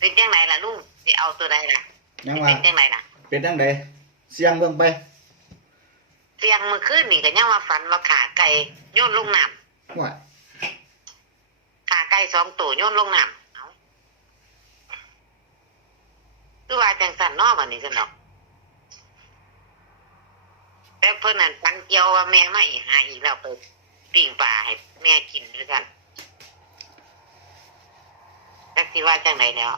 เป็นจังไหนล่ะลุงสิเอาตัวใดล่ะยังสิว่าเป็นจังไหนล่ะ เป็นจังไดเสียงเบิ่งไปเสียงเมื่อคืนนี่ก็ยังว่าฝันว่าขาไก่โยนลงน้ว่าำขาไก่สองตัวโยนลงน้ำเอาคือว่าจังสันเนอกวันนี้สนอกแต่เพิ่นนั่นฝันเกี่ยวว่าแม่มาอีกหาอีกแล้วไปปิ้งปลาให้แม่กินด้วยกันจักสิว่าจังไหนแล้ว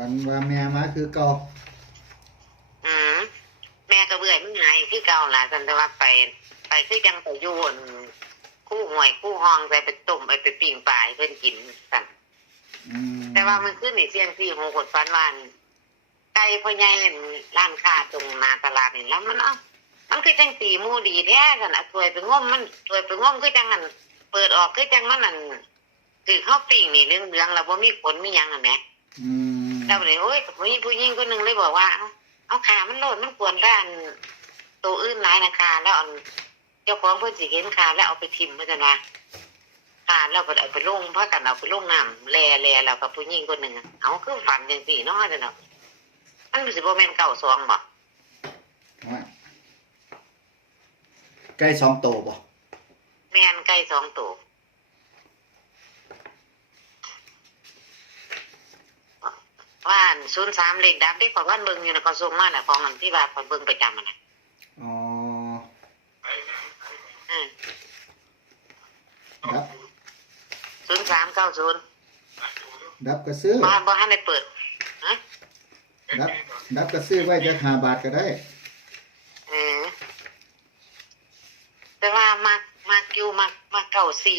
ฝันว่าแม่มาคือเก่าอืมแม่ก็เบื่อมันหายคือเก่าล่ะสันแต่ว่าไป ไปคือจังไปอยู่บนคู่หวยคู่ห้องไปไปต้มไปไปปิ้งปลาให้เพิ่นกินสันอืมแต่ว่ามันขึ้นในเสียงสี่โมงกดฟันวาอันไก่พ่อใหญ่เห็นร้านค้าตรงหนาตลาดนี่แล้วมันเอ้ามันคือจังสีหมูดีแท้กันอะถวยไปง่มมันถวยไปง่มคือจังอันเปิดออกคือจังมันอันถือข้าวปิ้งนี่เรื่องเรื่องๆแล้วว่ามีผลมีหยังอะแหม่อืม แล้วเลยโอ้ยผู้หญิงผู้หญิงคนหนึ่งเลยบอกว่า เอาเอาขามันโลดมันกวนด้านตัวอื่นหลายนะคาแล้วอันเจ้าของเพิ่นสิเห็นขาแล้วเอาไปทิมเพื่อนว่าขาแล้วก็เอาไปลงเพราะกันเอาไปลงน้ำแล่แล่แล้วกับผู้หญิงคนหนึ่งอะเอาคือฝันจังสี่เนาะจังเนาะมันรู้สึกว่าแม่นเก่าซองบ่ว่าไก่สองโตวบ่แม่นไก่สองตัวว่า ศูนย์สามเลขดับได้ขอว่านเบิ่งอยู่นะก็ส่งมาแหละของอันที่ว่าขอยเบิ่งประจำมันนะอ๋ออืมดับศูนย์สามเก้าศูนย์ดับก็ซื้อ บ้านบ้านได้เปิดฮะดับดับก็ซื้อไว้จะหาบาทก็ได้ เออแต่ว่ามักมักอยู่มักมักเก่าซี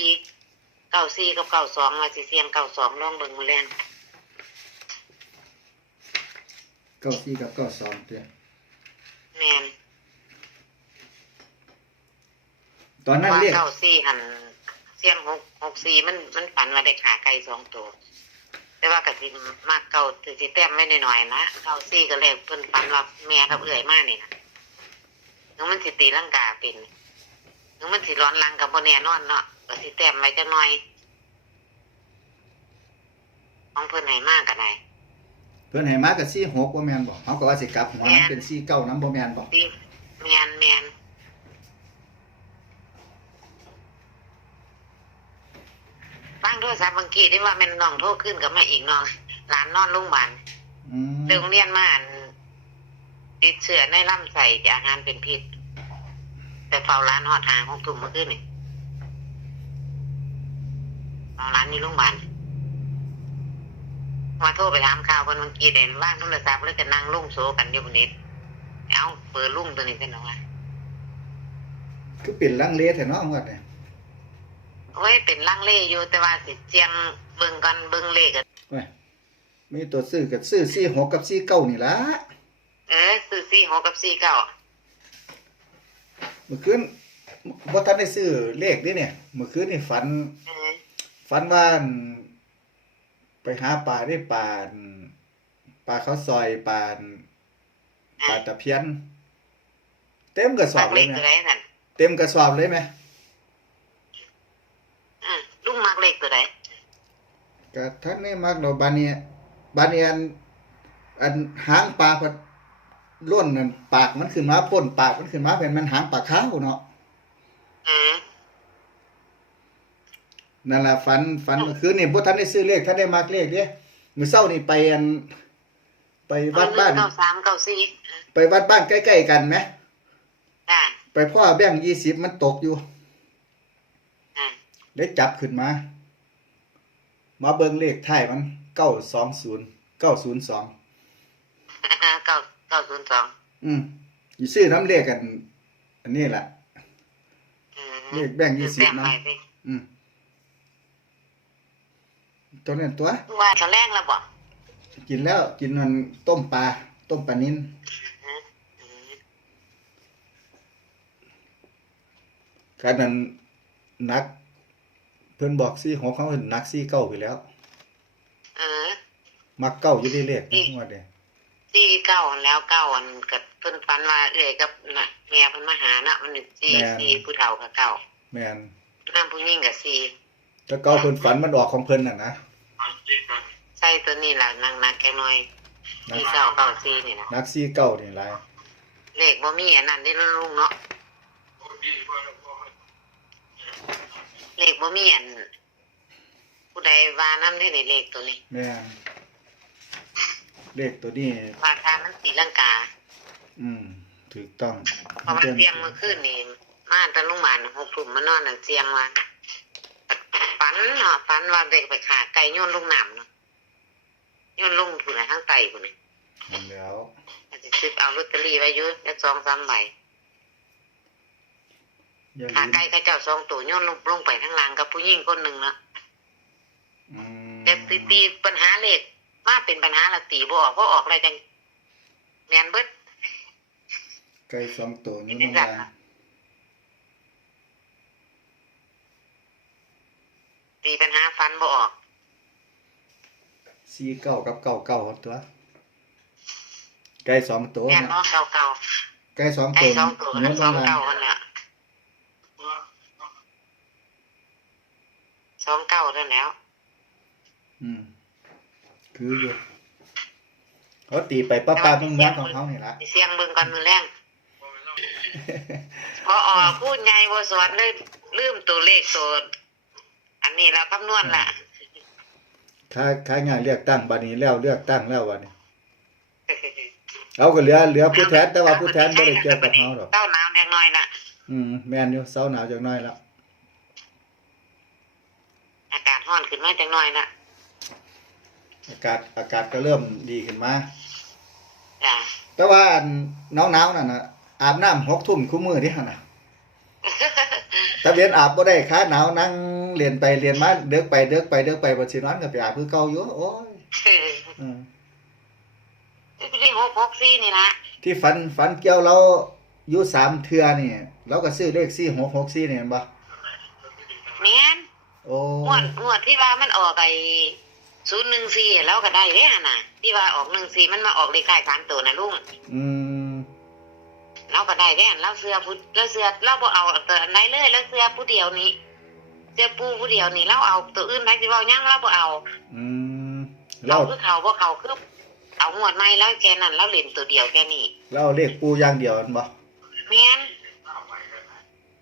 เก่าซีกับเก่าสองว่าสิเสียงเก่าสองลองเบิ่งมือแรง เก้าสี่กับเก้าสองเตี้ยแม่นตอนนั้นว่าเรียกเก่าซีหันเสียงหกหกซีมันมันฝันว่าได้ขาไก่สองตัว แต่ว่ากะสิมากเก่าถือสิแต้มไว้หน่อยๆนะเก่าซีก็เลยเพิ่นฝันว่าแม่กับเอื่อยมากนี่นะถึงมันสิตีลังกาเป็นถึงมันสิร้อนรังกับบ่แน่นอนเนาะก็สิแต้มไว้จักหน่อยของเพิ่นให้มากก็ได้ เพิ่นให้มาก็สี่หกบ่แม่นบ่เฮาก็ว่าสิกลับหัวมันเป็นสี่เก้านํบ่แม่นบ่ดีแมนแมนฟังโทรศัพท์บางกีได้ว่าแม่นน้องโทรขึ้นกับแม่อีกน้องหลานนอนโรงพยาบาลอืมเรื่องเรียนมาอันติดเชื้อในลำไส้จากอาหารเป็นพิษ แต่เฝ้าร้านหอดหางของถุ่มเมื่อคืนนี่เฝ้าร้านนี่โรงพยาบาล มาโทรไปถามข่าวคนเมื่อกี้เด่นว่างโทรศัพท์แล้วก็นั่งลุ่งโซกันอยู่บนนี้เอ้าเปิดลุ่งตัวนี้เป็นหรอวะคือเป็นลังเลแท้เนาะงวดเนี่ยโอ้ยเป็นลังเลอยู่แต่ว่าสิเจียงเบิ่งกันเบิ่งเลขอะเว้ยมีตัวซื้อก็ซื้อสี่หกกับสี่เก้านี่ล่ะเออซื้อสี่หกกับสี่เก้าเมื่อคืนบ่ทันได้ซื้อเลขเด้เนี่ย เมื่อคืนนี่ฝันเออฝันว่าอั่น ไปหาปลาได้ปลาอั่นปลาข้าวซอยปลาอั่นปลาตะเพียน เต็มกระสอมับกเลเลยขไหมตัวไหนนั่นเต็มกระสอบเลยไหมอืมลุงมักเลขตัวไหนก็ท่านนี่มักดอกบานเนียบานเนียอันอันหางปลาพัดล้นนั่นปากมันขึ้นมาพ่นปากมันขึ้นมาเป็นมันหางปลาขาวเนาะเออ นั่นล่ะฝันฝันเมื่อคืนนี่บ่ทันได้ซื้อเลขท่านได้มักเลขเด้มื้อเช้านี่ไปอัน ไปวัดบ้านเก้าสามเก้าสี่ไปวัดบ้านใกล้ๆกันไหมอ่าไปพ่อแบงค์ยี่สิบมันตกอยู่อ่าได้จับขึ้นมา มาเบิ่งเลขท้ายมันเก้าสองศูนย์เก้าศูนย์สองเก้าเก้าศูนย์สองอืมอยู่ซื้อน้ำเลขกัน อันนี้แหละอืมเลขแบ่งยี่สิบแบ่งเนาะไปสิอืม ตัวนั้นตัวว่าเขาแรงแล้วบ่กินแล้ว กินมันต้มปลาต้มปลานิ้นอืมอืมการนั้นนัก เพิ่นบอกซี่ของเขาเห็นนักซี่เก้าไปแล้วเออมักเก้าอยู่ที่เลขนะงวดเดียสี่เก้าแล้วเก้าอันกับเพิ่นฝันว่าเอ้ยกับน่ะแม่เพิ่นมาหาน่ะมันนี่สี่สี่ผู้เฒ่ากับเก้าแม่นน้ำผู้หญิงกับสี่ถ้าเก้าเพิ่นฝันมันออกของเพิ่นน่ะนะ อืตัวนี้ล่ะนักนักแค่น้อยนักที่เก้าเก้าสี่นี่นะนักซีเก่านี่หลายเลขบ่มีอันนั้นได้ลุงเนาะเลขบ่มีอันผู้ใดว่านํได้ในเลขตัวนี้แม่นเลขตัวนี้ว่าทางมันสีลังกา อืมถูกต้องเพราะมันเสียงเมื่อคืนนี่มาแตะลุงหมานหกทุ่มมานอนนั่นเสียงว่า ฝันเนาะฝันว่าเด็กไปขาไก่โยนลงน้ำเนาะโยนลงผู้น่ะทั้งไตผู้นี่นั่นแล้วอาจจะซื้อเอาลอตเตอรี่ไว้อยู่จักสองสามใบอย่าขาลืมไก่เขาเจ้าสองตัวโยนลงลงไปข้างล่างกับผู้หญิงคนหนึ่งเนาะอืมแต่ตีตีปัญหาเลขมาเป็นปัญหาละตีบ่ออกเพราะออกอะไรจังแมนเบิด ไก่สองตัวนี่นี่ลงจัมา ดนะตีปัญหาฟันบ่ออกซีเก่ากับเก่าเก่าตัวไก่สองตัวแม่นนะเนาะเก่าเก่าไก่สองๆไอ้ตัวสองตัวเนื้นั้อนสลองงมาเก่าคนเนี่ยสองเก่าเท่านั้นแล้ว อืม คืออยู่เขาตีไปป้าป้าเมืองเมืองของเขานี่ละ สิเสียงเบิ่งก่อนมือแรงพอออกพูดไงบ่สอนเลยลืมตัวเลขตัวอั นนี้เราคำนวณล่ะค่าค่างานเลือกตั้งบัดนี้แล้วเลือกตั้งแล้วบัดนี้เอาก็เหลือเหลือผู้แทนแต่ว่าผู้แทนบ่ได้เกี่ยวกับเฮาดอกเต้าน้ำแดงน้อยน่ะอืมแม่นอยู่เซาหนาวจักหน่อยแล้วอากาศร้อนขึ้นมาจังน้อยน่ะอากาศอากาศก็เริ่มดีขึ้นมาจ้ะแต่ว่าอันหนาวๆนั่นน่ะอาบน้ำ6ทุ่มคู่มื้อที่หั่นน่ะ ตะเวียนอาบบ่ได้ขาหนาวนั่งเรียนไปเรียนมาเดึกไปเดึกไปเดึกไปบ่สินอนก็ไปอาบคือเก่าอยู่โอ้ยอืมที่หกหกสี่นี่นะที่ฝันฝันเกี่ยวเราอยู่สามเทื่อนี่เราก็ซื้อเลข4664นี่เห็นบ่แม่นโอ้งวดงวดที่ว่ามันออกไอ้ศูนย์หนึ่งสี่แล้วก็ได้เด้หั่นน่ะ ที่ว่าออกหนึ่งสี่มันมาออกเลขท้ายสามตัวนะลุงอืม เราก็ได้เด้หั่นเราเสือผู้เราเสือเราบ่เอาตัวอันใดเลยเราเสือผู้เดียวนี้เสือปูผู้เดียวนี่เราเอาตัวอื่นไปสิเว้าหยังเราบ่เอา อืมเราเราคือเขาบ่เขาคือเอางวดใหม่แล้วแค่นั้นเราเล่นตัวเดียวแค่นี้เราเลขปูอย่างเดียวนั่นบ่แม่น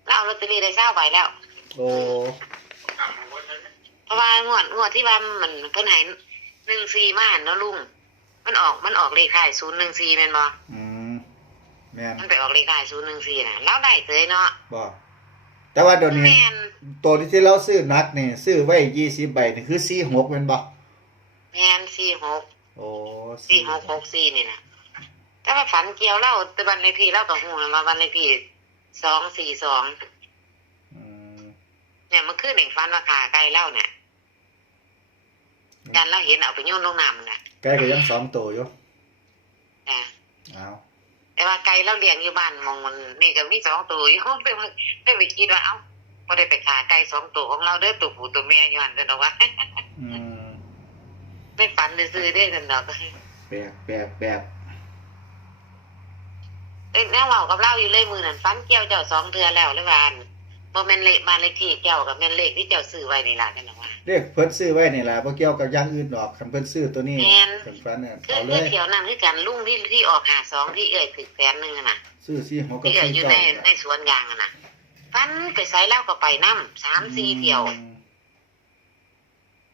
เราเอาลอตเตอรี่ได้เช้าไปแล้ว โอ้เพราะว่างวดงวดที่ว่ามันเพิ่นให้หนึ่งสี่มาหั่นเนาะลุง มันออกมันออกเลขท้ายศูนย์หนึ่งสี่แม่นบ่อืมแม่นมันไปออกเลขท้ายศูนย์หนึ่งสี่น่ะเราได้เลยเนาะบ่แต่ว่าเดี๋ยวนี้แม่นตัวที่เราซื้อนักนี่ซื้อไว้20ใบนี่คือ46แม่นบ่แม่นสี่หกโอ้สี่หกหกสี่นี่นะแต่ว่าฝันเกี่ยวเล่าแต่บันเลขที่เล่ากับหูนะว่าบันเลขที่สองสี่สองอืมเนี่ยมันขึ้นหนึ่งฟันว่าขาไกลเล่าเนี่ยยันเราเห็นเอาไปโยนลงน้ำน่ะไก่ก็ยังสองตัวอยู่นะ เอา แต่ว่าไกลเราเลี้ยงอยู่บ้านมองมันนี่ก็มีสองตัวอยู่แต่ว่าไม่ไปคิดว่าเอ้าไม่ได้ไปขาไกลสองตัวของเราเด้อตัวผู้ตัวแม่ย้อนกันหรอกว่าอืมไม่ฝันซื้อๆได้กันดอกแปลกแปลกแปลกเอ้ยนั่งเว่ากับเราอยู่เลยมือนั่นฟันเกี่ยวเจ้าสองเดือนแล้วเลยว่า บ่แม่นเลขบ้านเลขที่เจ้ากับแม่นเลขที่เจ้าซื้อไว้นี่ล่ะกันนะว่าเลขเพิ่นซื้อไว้นี่ล่ะบ่เกี่ยวกับอย่างอื่นดอกคันเพิ่นซื้อตัวนี้แม่นเพิ่นฝันเนี่ยคือเอาเลคือยเที่ยวนั้นคือกันลุงที่ที่ออกหาสองที่เอ่ยถึกแสนหนึงอะน่ะ ซื้อ46กับที่เอ่ยอยู่49ในในสวนยางอะน่ะฟันไปใส่เหล้าก็ไปน้ำสามสี่เที่ยวอืม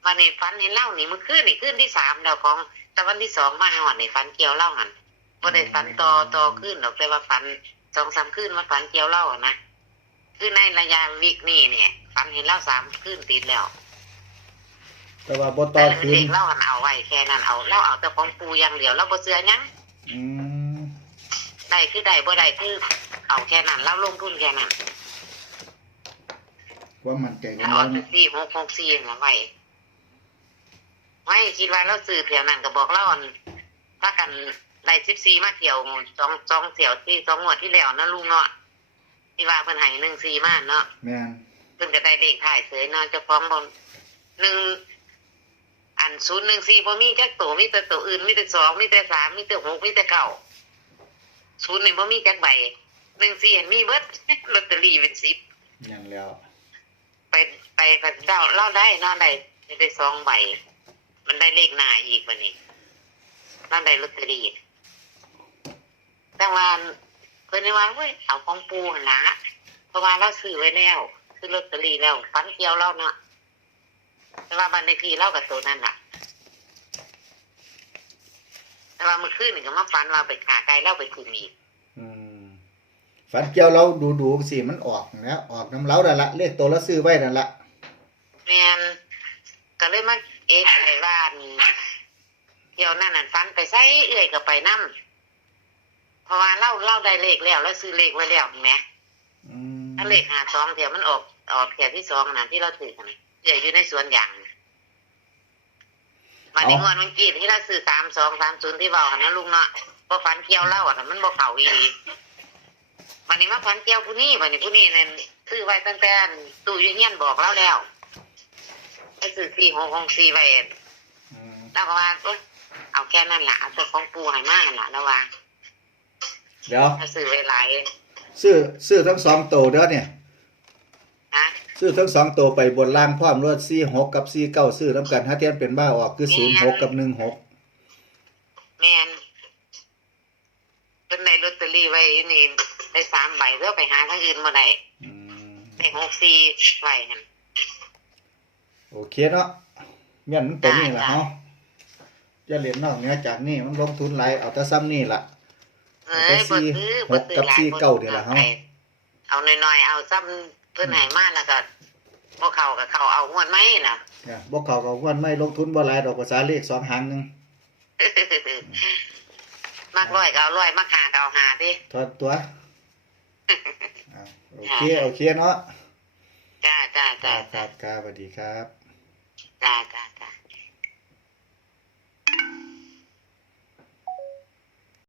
วันนี้ฟันเห็นเหล้านี่มันขึ้นนี่ขึ้นที่สามเดียวของแต่วันที่สองมาหอดนี่ฟันเกี่ยวเหล้าหันบ่ได้ฟันต่อต่อขึ้นดอกแต่ว่าฟันสองสามขึ้นมาฟันเกี่ยวเหล้าอะนะ คือในระยะวิกนี่เนี่ยฟันเห็นเหล้าสามขึ้นติดแล้ว แต่ว่าบ่ต่แต่อเรื่องคืนเด็กเล่าหันเอาไว้แค่นั้นเอาเล่าเอาแต่ของปูอย่างเดียวเราบ่เสือหยังอืมได้คือได้บ่ได้คือเอาแค่นั้นเราลงทุนแค่นั้นว่ามันใจกัแล้นวแล้เอาวแต่สี่หกหกสี่นะไว้ไม่คิดว่าเราซื้อเที่ยวนั้นก็บอกเราอันถ้ากันได้สิบสี่มาเที่ยวสองสองเที่ยวที่สองงวดที่แล้วนะลุงเนาะ ที่ว่าเพิ่นให้หนึ่งสี่มาเนาะแม่นเพิ่นก็ได้เลขท้ายเสยเนาะเจ้าของบ่หนึ่งอันศูนย์หนึ่งสี่บ่มีจักตัวมีแต่ตัวอื่นมีแต่สองมีแต่สามมีแต่หกมีแต่เก้าศูนย์นี่บ่มีจักใบหนึ่งสี่เห็นมีเบิดลอตเตอรี่เป็นสิบยังแล้ว ไปไปกับเจ้าเล่าได้เนอนได้ได้สองใบมันได้เลขหน้าอีกวันนี้เราได้ลอตเตอรี่แต่ว่า เพิ่นได้ว่าเว้ยเอาของปูหั่นละเพราะว่าเราซื้อไว้แล้วซื้อลอตเตอรี่แล้วฟันเกี่ยวเราเนาะแต่ว่าบันในทีเรากับตัวนั้นล่ะ แต่ว่าเมื่อคืนนี่ก็มาฟันว่าไปขาไกลเราไปคืนอีกอืมฝันเกี่ยวเราดูดูๆสิมันออกแล้วออกน้ำเล้านั่นละเลขตัวละซื้อไว้นั่นละแมนก็เลยมาเอะใจว่านี่เที่ยวนั่นนั่นฟันไปใส่เอื่อยก็ไปนั่ เพราะว่าเล่าเล่าได้เลขแล้วแล้วซื้อเลขไว้แล้วเห็นไหมอืมถ้าเลขหาสองเที่ยวมันออกออกเที่ยวที่สองนะที่เราถือกันนะเอื่อยอยู่ในสวนยางน่ะวันนี้งอนมันกีดที่เราซื้อสามสองสามศูนย์ที่บอกกันนะลุงเนาะพอฟันเกี่ยวเล่าอะมันบอกเขาอีหลีวันนี้มาฟันเกี่ยวผู้นี้วันนี้ผู้นี้เนี่ยซื้อไว้ตั้งแต่ตู้อยูเนียนบอกเราแล้วไปซื้อสี่หกหกสี่ไว้อืมแล้วก็ว่าเอ้ยเอาแค่นั้นแหละเอาตัวของปูให้มากนั่นละแล้วว่า เดี๋ยวถ้าซื้อไว้หลายซื้อซื้อทั้งสองตัวเด้อเนี่ย นะซื้อทั้งสองตัวไปบนล่างพร้อมรวดสี่หกกับสี่เก้าซื้อน้ำกันถ้าเทียนเป็นบ้าออกคือศูนย์หกกับหนึ่งหกแมนเป็นในลอตเตอรี่ไว้นี่ได้สามใบเพื่อไปหาทางอื่นมาได้อืมได้หกสี่ใบนั่น โอเคเนาะเงี้ยมันตัวนี้ละได้เนาะจะเรียนนอกเหนือจากนี่มันลงทุนหลายเอาแต่ซ้ำนี่ละ เอ้ยหกกับสี่บ่ซื้อหกกับสี่เก้าเดี๋ยวละเฮาเอาน้อยๆเอาซ้ำเพื่อนให้มากแล้วก็พวกเขากับเขาเอางวดไหมน่ะเนี่ยบอกเขาก็วันไม่ลงทุนบ่หลายดอกภาษาเลขสองหางหนึงมากร้อยก็เอาร้อยมากหาก็เอาหาดิทอดตัวอะโอเคโอเคเนาะจ้าจ้าคจ้ารับครับครับสวัสดีครับ จ้าจ้า